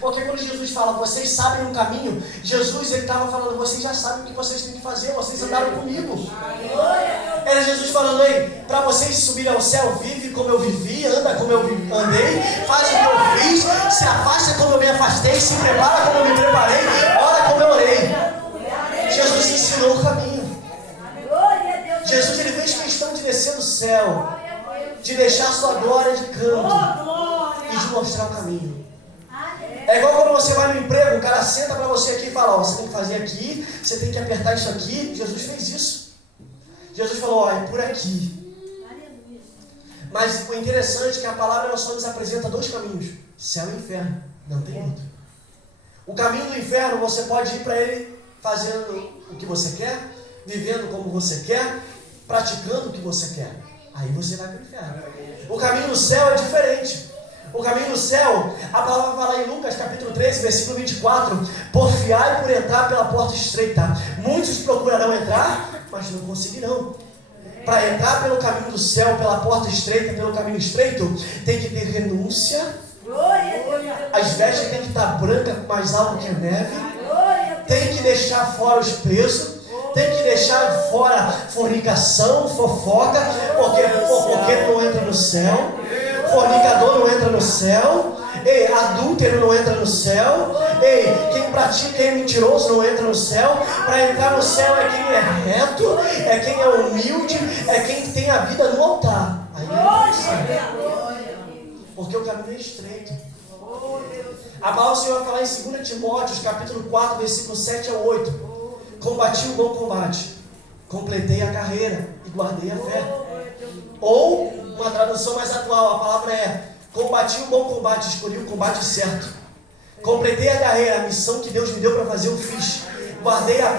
Porque quando Jesus fala, vocês sabem o caminho, Jesus ele estava falando, vocês já sabem o que vocês têm que fazer, vocês andaram comigo. Era Jesus falando aí, para vocês subirem ao céu, vive como eu vivi, anda como eu andei, faz o que eu fiz, se afasta como eu me afastei, se prepara como eu me preparei, ora como eu orei. Jesus ensinou o caminho. Jesus ele fez questão de descer do céu, de deixar sua glória de canto e de mostrar o caminho. É igual quando você vai no emprego, o cara senta para você aqui e fala, ó, você tem que fazer aqui, você tem que apertar isso aqui. Jesus fez isso. Jesus falou, ó, é por aqui. Mas o interessante é que a palavra ela só nos apresenta dois caminhos, céu e inferno, não tem outro. O caminho do inferno você pode ir para ele fazendo o que você quer, vivendo como você quer, praticando o que você quer. Aí você vai para o inferno. O caminho do céu é diferente. O caminho do céu, a palavra fala em Lucas capítulo 13, versículo 24, porfiai por entrar pela porta estreita. Muitos procurarão entrar, mas não conseguirão. Para entrar pelo caminho do céu, pela porta estreita, pelo caminho estreito, tem que ter renúncia. As vestes têm que estar brancas, mais alto que a neve. Tem que deixar fora os pesos. Tem que deixar fora fornicação, fofoca, porque fofoqueiro não entra no céu, fornicador não entra no céu, ei, adúltero não entra no céu, ei, quem pratica é mentiroso não entra no céu. Para entrar no céu é quem é reto, é quem é humilde, é quem tem a vida no altar. Aí entra no céu. Porque o caminho é estreito. A palavra do Senhor vai falar em 2 Timóteo, capítulo 4, versículo 7 ao 8. Combati o bom combate, completei a carreira e guardei a fé. Ou, uma tradução mais atual, a palavra é, combati o bom combate, escolhi o combate certo. Completei a carreira, a missão que Deus me deu para fazer, eu fiz. Guardei a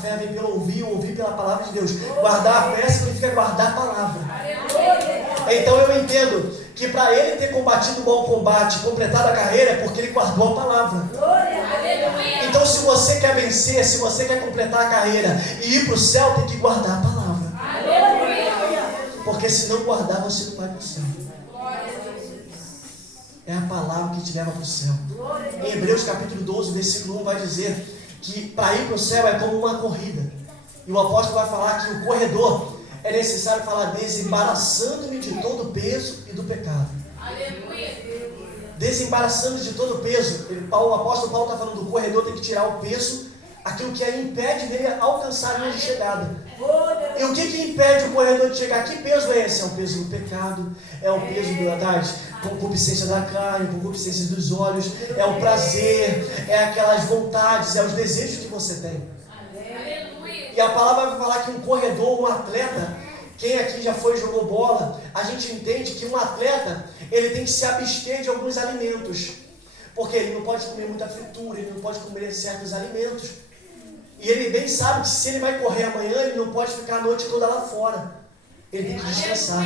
fé vem pelo ouvir, ouvir pela palavra de Deus. Guardar a fé significa guardar a palavra. Então eu entendo que para ele ter combatido o bom combate, completado a carreira, é porque ele guardou a palavra. Então se você quer vencer, se você quer completar a carreira e ir para o céu, tem que guardar a palavra. Porque se não guardar, você não vai para o céu. É a palavra que te leva para o céu. Em Hebreus capítulo 12, versículo 1 vai dizer que para ir para o céu é como uma corrida. E o apóstolo vai falar que o corredor é necessário falar desembaraçando-me de todo o peso e do pecado. Desembaraçando de todo o peso. O apóstolo Paulo está falando do corredor, tem que tirar o peso, aquilo que impede dele alcançar a linha de chegada. E o que impede o corredor de chegar? Que peso é esse? É o peso do pecado, é o peso das concupiscência da carne, concupiscência dos olhos, é o prazer, é aquelas vontades, é os desejos que você tem. E a palavra vai falar que um corredor, um atleta, quem aqui já foi e jogou bola, a gente entende que um atleta, ele tem que se abster de alguns alimentos. Porque ele não pode comer muita fritura, ele não pode comer certos alimentos. E ele bem sabe que se ele vai correr amanhã, ele não pode ficar a noite toda lá fora. Ele tem que descansar.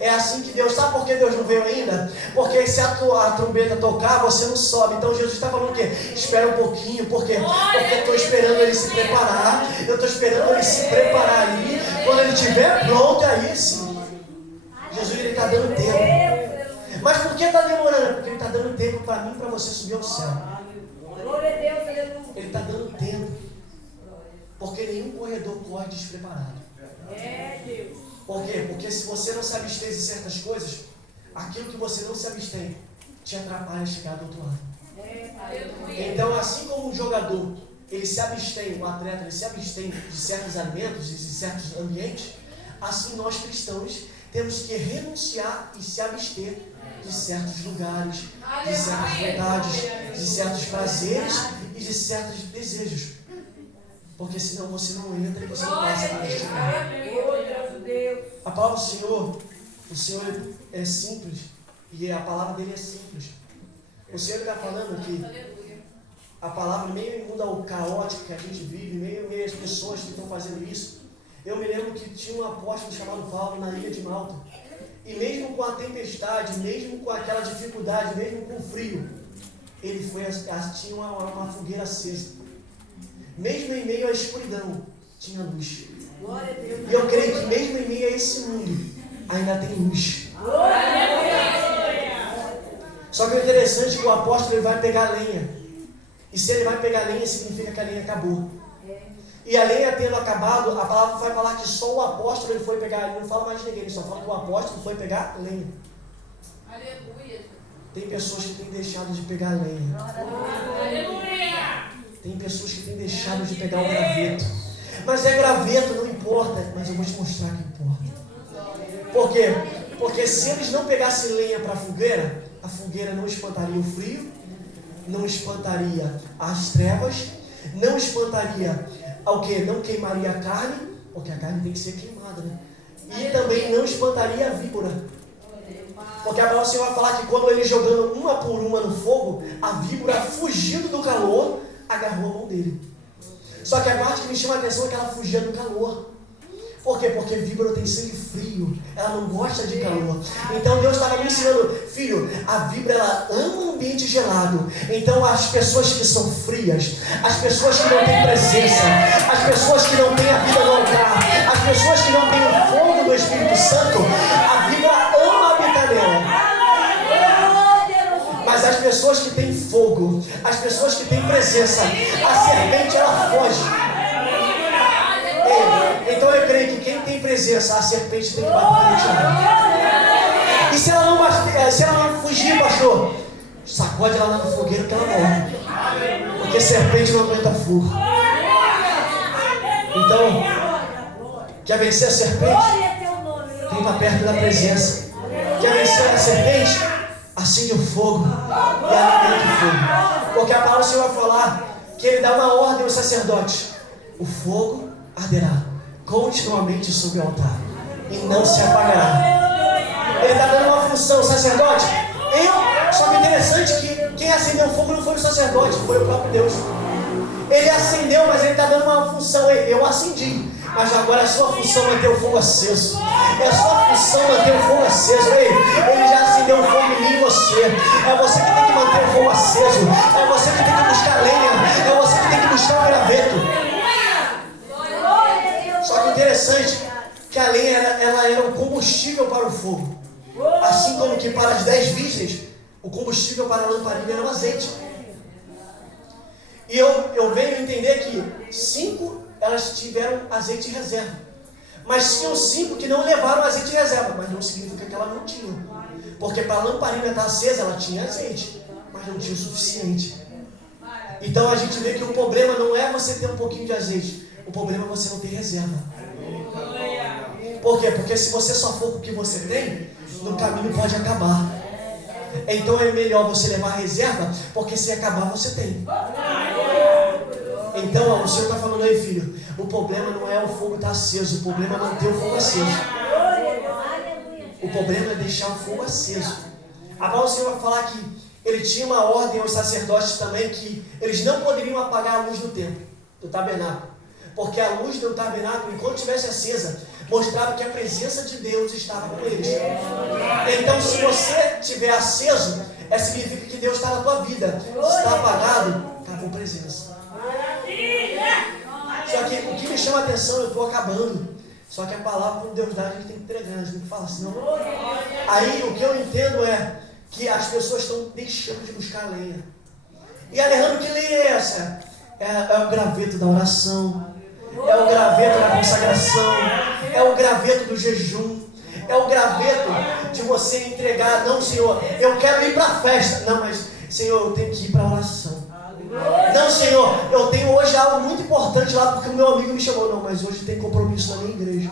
É assim que Deus... Sabe por que Deus não veio ainda? Porque se a trombeta tocar, você não sobe. Então Jesus está falando o quê? Espera um pouquinho. Por quê? Porque eu estou esperando ele se preparar. Eu estou esperando ele se preparar ali. Quando ele estiver pronto, aí sim. Jesus está dando tempo. Mas por que está demorando? Porque ele está dando tempo para mim e para você subir ao céu. Ele está dando tempo. Porque nenhum corredor corre despreparado. Por quê? Porque se você não se abstém de certas coisas, aquilo que você não se abstém te atrapalha a chegar do outro lado. Então, assim como um jogador, ele se abstém, um atleta, ele se abstém de certos alimentos, de certos ambientes, assim nós cristãos temos que renunciar e se abster de certos lugares, de certas vontades, de certos prazeres e de certos desejos. Porque senão você não entra e você não passa para este lugar. A palavra do Senhor, o Senhor é simples e a palavra dele é simples. O Senhor está falando que a palavra meio em mundo ao caótico que a gente vive, meio as pessoas que estão fazendo isso. Eu me lembro que tinha um apóstolo chamado Paulo na ilha de Malta. E mesmo com a tempestade, mesmo com aquela dificuldade, mesmo com o frio, ele tinha uma fogueira acesa. Mesmo em meio à escuridão, tinha luz. E eu creio que mesmo em meio a esse mundo, ainda tem luz. Só que o interessante é que o apóstolo ele vai pegar lenha. E se ele vai pegar lenha, significa que a lenha acabou. E a lenha tendo acabado, a palavra vai falar que só o apóstolo ele foi pegar, ele não fala mais de ninguém, ele só fala que o apóstolo foi pegar lenha. Aleluia. Tem pessoas que têm deixado de pegar lenha. Aleluia. Tem pessoas que têm deixado de pegar o graveto. Mas é graveto, não importa. Mas eu vou te mostrar que importa. Por quê? Porque se eles não pegassem lenha para a fogueira não espantaria o frio, não espantaria as trevas, não espantaria o quê? Não queimaria a carne, porque a carne tem que ser queimada, né? E também não espantaria a víbora. Porque a palavra do Senhor vai falar que quando ele jogando uma por uma no fogo, a víbora fugindo do calor, agarrou a mão dele. Só que a parte que me chama a atenção é que ela fugia do calor. Por quê? Porque víbora tem sangue frio, ela não gosta de calor. Então Deus estava me ensinando, filho, a víbora ela ama um ambiente gelado. Então as pessoas que são frias, as pessoas que não têm presença, as pessoas que não têm a vida no altar, as pessoas que não têm o fogo do Espírito Santo, a víbora ama habitar nela. Mas as pessoas que têm fogo, as pessoas que têm presença, a serpente ela foge. Então eu creio que quem tem presença, a serpente tem que bater ela. E se ela não fugir, pastor, sacode ela lá no fogueiro que ela morre. Porque serpente não aguenta fogo. Então, quer vencer a serpente? Vem para perto da presença. Quer vencer a serpente? Acende o fogo e alimenta o fogo. Porque a palavra do Senhor vai falar que ele dá uma ordem aos sacerdotes: o fogo arderá continuamente sobre o altar e não se apagará. Ele está dando uma função, o sacerdote. Só que interessante que quem acendeu o fogo não foi o sacerdote, foi o próprio Deus. Ele acendeu, mas ele está dando uma função. Eu acendi, mas agora a sua função é manter o fogo aceso. É a sua função manter o fogo aceso. Ele já acendeu o fogo em mim e você. É você que tem que manter o fogo aceso. É você que tem que buscar lenha. É você que tem que buscar o graveto. Só que interessante que a lenha ela era um combustível para o fogo. Assim como que para as 10 virgens, o combustível para a lamparina era o azeite. E eu venho entender que 5 elas tiveram azeite em reserva. Mas tinham 5 que não levaram azeite em reserva. Mas não significa que ela não tinha. Porque para a lamparina estar acesa, ela tinha azeite. Mas não tinha o suficiente. Então a gente vê que o problema não é você ter um pouquinho de azeite. O problema é você não ter reserva. Por quê? Porque se você só for com o que você tem, no caminho pode acabar. Então é melhor você levar reserva, porque se acabar você tem. Então o Senhor está falando aí, filho, o problema não é o fogo estar aceso, o problema é manter o fogo aceso. O problema é deixar o fogo aceso. Agora o Senhor vai falar que ele tinha uma ordem aos sacerdotes também, que eles não poderiam apagar a luz do templo, do tabernáculo. Porque a luz do tabernáculo, enquanto estivesse acesa, mostrava que a presença de Deus estava com eles. Então, se você estiver aceso, significa que Deus está na tua vida. Se está apagado, acabou a presença. Só que o que me chama a atenção, eu estou acabando. Só que a palavra, quando Deus dá, a gente tem que entregar, a gente tem que falar assim, não. Aí, o que eu entendo é que as pessoas estão deixando de buscar lenha. E Alejandro, que lenha é essa? É o graveto da oração. É o graveto da consagração, é o graveto do jejum, é o graveto de você entregar. Não, Senhor, eu quero ir para a festa. Não, mas Senhor, eu tenho que ir para a oração. Não, Senhor, eu tenho hoje algo muito importante lá porque o meu amigo me chamou. Não, mas hoje tem compromisso na minha igreja.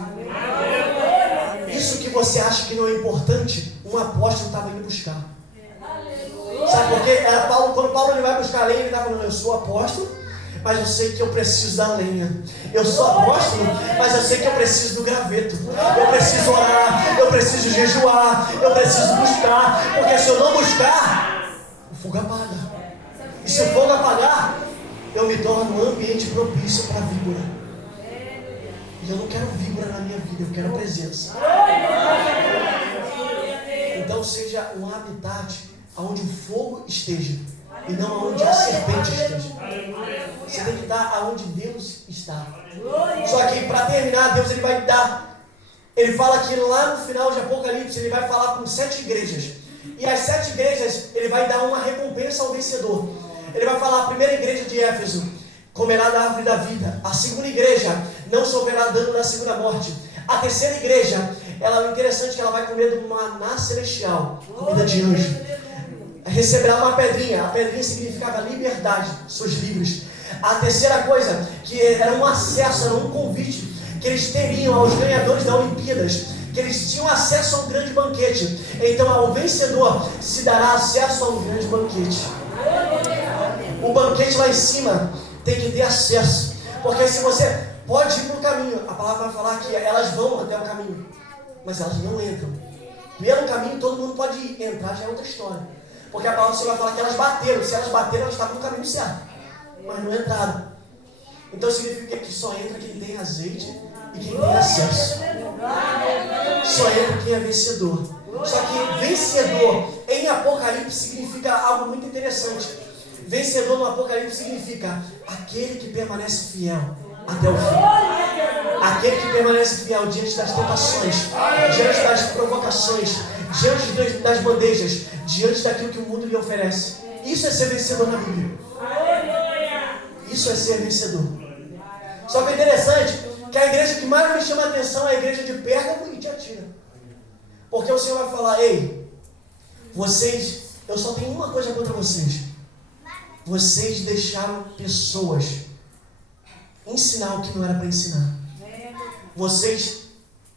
Isso que você acha que não é importante, um apóstolo estava indo buscar. Sabe por quê? Era Paulo, quando Paulo ele vai buscar a lenha, ele estava falando: eu sou apóstolo, mas eu sei que eu preciso da lenha. Eu sou apóstolo, mas eu sei que eu preciso do graveto. Eu preciso orar, eu preciso jejuar, eu preciso buscar. Porque se eu não buscar, o fogo apaga. E se o fogo apagar, eu me torno um ambiente propício para a víbora. E eu não quero víbora na minha vida, eu quero a presença. Então seja um habitat onde o fogo esteja e não onde a serpente esteja. Você tem que estar aonde Deus está. Só que para terminar, Deus ele vai dar. Ele fala que lá no final de Apocalipse ele vai falar com 7 igrejas. E as 7 igrejas, ele vai dar uma recompensa ao vencedor. Ele vai falar: a primeira igreja de Éfeso comerá da árvore da vida. A segunda igreja não sofrerá dano na segunda morte. A terceira igreja, ela é interessante que ela vai comer do maná celestial, comida de anjo. Receberá uma pedrinha. A pedrinha significava liberdade, seus livros. A terceira coisa, que era um acesso, era um convite que eles teriam aos ganhadores da Olimpíadas, que eles tinham acesso a um grande banquete. Então ao vencedor se dará acesso a um grande banquete. O banquete lá em cima tem que ter acesso, porque se você pode ir para o caminho, a palavra vai falar que elas vão até o caminho, mas elas não entram. Pelo caminho todo mundo pode ir, entrar já é outra história, porque a palavra vai falar que elas bateram. Se elas bateram, elas estavam no caminho certo, mas não entraram. Então significa que só entra quem tem azeite e quem tem acesso. Só entra quem é vencedor. Só que vencedor em Apocalipse significa algo muito interessante. Vencedor no Apocalipse significa aquele que permanece fiel até o fim. Aquele que permanece fiel diante das tentações, diante das provocações, diante das bandejas, diante daquilo que o mundo lhe oferece. Isso é ser vencedor na Bíblia. Isso é ser vencedor. Só que é interessante que a igreja que mais me chama a atenção é a igreja de Pérgamo e Tiatira. Porque o Senhor vai falar: ei, vocês, eu só tenho uma coisa contra vocês. Vocês deixaram pessoas ensinar o que não era para ensinar. Vocês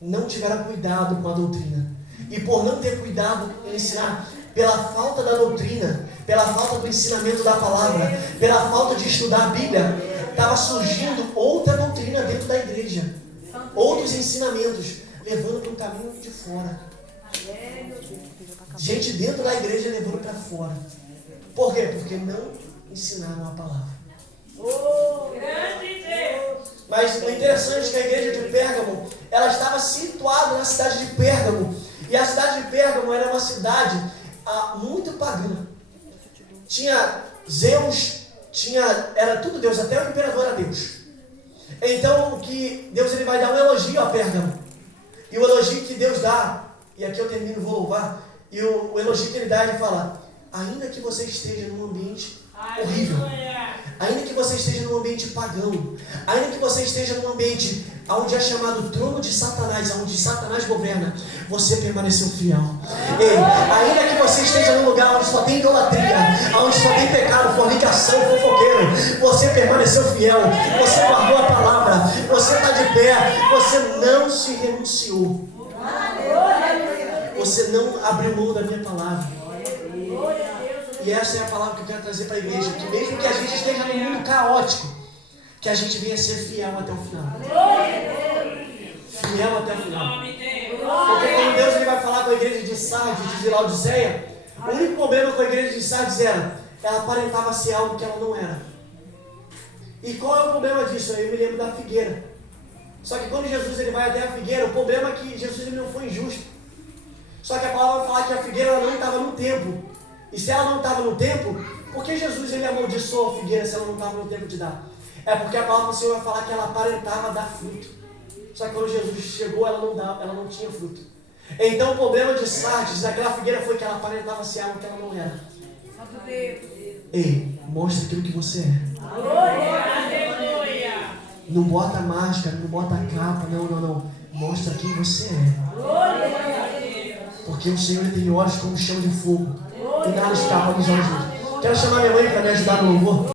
não tiveram cuidado com a doutrina. E por não ter cuidado em ensinar, pela falta da doutrina, pela falta do ensinamento da palavra, pela falta de estudar a Bíblia, estava surgindo outra doutrina dentro da igreja. Outros ensinamentos, levando para o caminho de fora. Gente dentro da igreja levando para fora. Por quê? Porque não ensinaram a palavra. Mas o interessante é que a igreja de Pérgamo, ela estava situada na cidade de Pérgamo. E a cidade de Pérgamo era uma cidade muito pagã. Tinha Zeus, era tudo Deus, até o imperador era Deus. Então que Deus ele vai dar um elogio a Pérgamo. E o elogio que Deus dá, e aqui eu termino, vou louvar, e o elogio que ele dá, ele fala: ainda que você esteja num ambiente horrível, ainda que você esteja num ambiente pagão, ainda que você esteja num ambiente onde é chamado trono de Satanás, onde Satanás governa, você permaneceu fiel. Ainda que você esteja num lugar onde só tem idolatria, onde só tem pecado, fornicação, fofoqueiro, você permaneceu fiel, você guardou a palavra, você está de pé, você não se renunciou, você não abriu mão da minha palavra. E essa é a palavra que eu quero trazer para a igreja, que mesmo que a gente esteja num mundo caótico, que a gente venha ser fiel até o final. Fiel até o final. Porque quando Deus ele vai falar com a igreja de Sardes, de Laodiceia, o único problema com a igreja de Sardes era, ela aparentava ser algo que ela não era. E qual é o problema disso? Eu me lembro da figueira. Só que quando Jesus ele vai até a figueira, o problema é que Jesus ele não foi injusto. Só que a palavra vai falar que a figueira ela não estava no tempo. E se ela não estava no tempo, por que Jesus ele amaldiçoou a figueira se ela não estava no tempo de dar? É porque a palavra do Senhor vai falar que ela aparentava dar fruto. Só que quando Jesus chegou, ela não tinha fruto. Então o problema de Sardes, daquela figueira, foi que ela aparentava ser algo que ela não era. Ei, mostra aquilo que você é. Não bota máscara, não bota capa, não. Mostra quem você é. Porque o Senhor tem olhos como chama de fogo. E nada escapa dos olhos dele. Quero chamar minha mãe para me ajudar no louvor.